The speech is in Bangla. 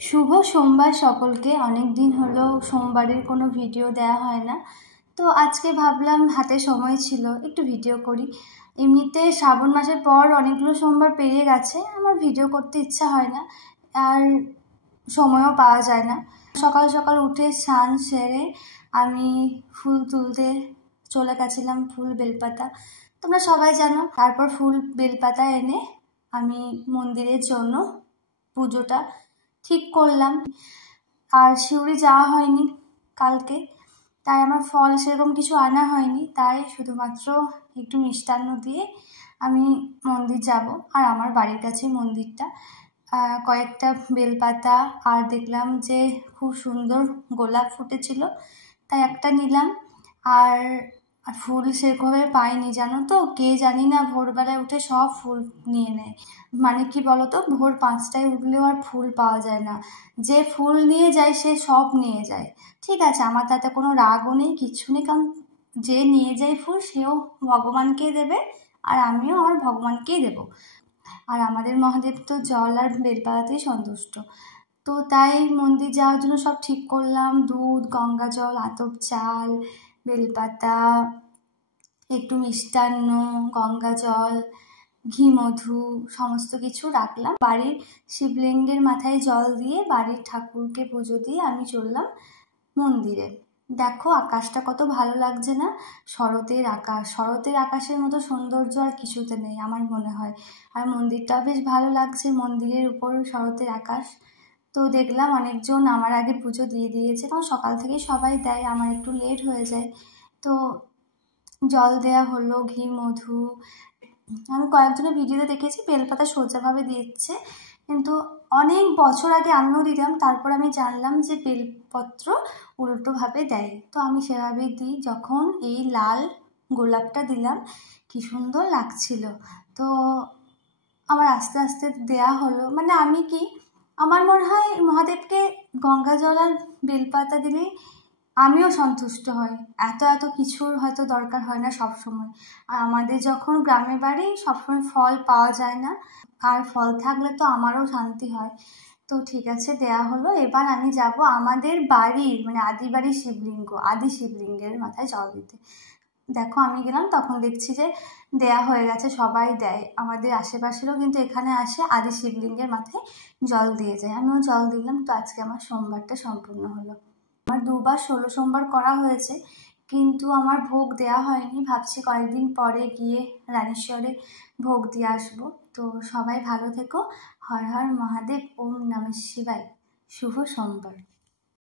শুভ সোমবার সকলকে। অনেক দিন হলো সোমবারের কোনো ভিডিও দেওয়া হয় না, তো আজকে ভাবলাম হাতে সময় ছিল একটু ভিডিও করি। এমনিতে শ্রাবণ মাসের পর অনেকগুলো সোমবার পেরিয়ে গেছে, আমার ভিডিও করতে ইচ্ছা হয় না আর সময়ও পাওয়া যায় না। সকাল সকাল উঠে স্নান সেরে আমি ফুল তুলতে চলে গেছিলাম, ফুল বেলপাতা তোমরা সবাই জানো। তারপর ফুল বেলপাতা এনে আমি মন্দিরের জন্য পুজোটা ঠিক করলাম। আর শিউরি যাওয়া হয়নি কালকে, তাই আমার ফল সেরকম কিছু আনা হয়নি, তাই শুধুমাত্র একটু মিষ্টান্ন দিয়ে আমি মন্দির যাব। আর আমার বাড়ির কাছেই মন্দিরটা। কয়েকটা বেলপাতা আর দেখলাম যে খুব সুন্দর গোলাপ ফুটেছিল, তাই একটা নিলাম। আর ফুল সেরকমভাবে পাইনি, জানো তো, কে জানি না ভোরবেলায় উঠে সব ফুল নিয়ে নেয়। মানে কি বলতো, ভোর 5টায় উঠলেও আর ফুল পাওয়া যায় না। যে ফুল নিয়ে যায় সে সব নিয়ে যায়। ঠিক আছে, আমার তাতে কোনো রাগও নেই, কিচ্ছু নেই, কারণ যে নিয়ে যায় ফুল সেও ভগবানকে দেবে আর আমিও আমার ভগবানকেই দেবো। আর আমাদের মহাদেব তো জল আর বেলপাতাতেই সন্তুষ্ট। তো তাই মন্দির যাওয়ার জন্য সব ঠিক করলাম। দুধ, গঙ্গা জল, আতপ চাল, বেলপাতা, একটু মিষ্টান্ন, গঙ্গা জল, ঘি, মধু সমস্ত কিছু রাখলাম। বাড়ির শিবলিঙ্গের মাথায় জল দিয়ে বাড়ির ঠাকুরকে পুজো দিয়ে আমি চললাম মন্দিরে। দেখো আকাশটা কত ভালো লাগছে না, শরতের আকাশ। শরতের আকাশের মতো সৌন্দর্য আর কিছুতে নেই আমার মনে হয়। আর মন্দিরটাও বেশ ভালো লাগছে, মন্দিরের উপর শরতের আকাশ। তো দেখলাম অনেকজন আমার আগে পুজো দিয়ে দিয়েছে, কারণ সকাল থেকে সবাই দেয়, আমার একটু লেট হয়ে যায়। তো জল দেয়া হলো, ঘি, মধু। আমি কয়েকজনের ভিডিওতে দেখেছি বেলপাতা সোজাভাবে দিচ্ছে, কিন্তু অনেক বছর আগে আমিও দিতাম, তারপর আমি জানলাম যে বেলপত্র উল্টোভাবে দেয়, তো আমি সেভাবেই দিই। যখন এই লাল গোলাপটা দিলাম কি সুন্দর লাগছিল, তো আমার আস্তে আস্তে দেয়া হলো। মানে আমি কি, আমার মনে হয় মহাদেবকে গঙ্গা জল আর বেলপাতা দিলেই আমিও সন্তুষ্ট হই। এত এত কিছুর হয়তো দরকার হয় না সব সময়। আর আমাদের যখন গ্রামে বাড়ি, সবসময় ফল পাওয়া যায় না, আর ফল থাকলে তো আমারও শান্তি হয়। তো ঠিক আছে, দেয়া হলো। এবার আমি যাব আমাদের বাড়ির, মানে আদি বাড়ির শিবলিঙ্গ, আদি শিবলিঙ্গের মাথায় জল দিতে। দেখো আমি গেলাম, তখন দেখছি যে দেয়া হয়ে গেছে, সবাই দেয়, আমাদের আশেপাশেরও কিন্তু এখানে আসে আদি শিবলিঙ্গের মাথায় জল দিয়ে যায়। আমিও জল দিলাম। তো আজকে আমার সোমবারটা সম্পূর্ণ হলো। আমার 2বার 16 সোমবার করা হয়েছে, কিন্তু আমার ভোগ দেওয়া হয়নি। ভাবছি কয়েকদিন পরে গিয়ে রানীশ্বরে ভোগ দিয়ে আসবো। তো সবাই ভালো থেকো। হর হর মহাদেব, ওম নমঃ শিবায়। শুভ সোমবার।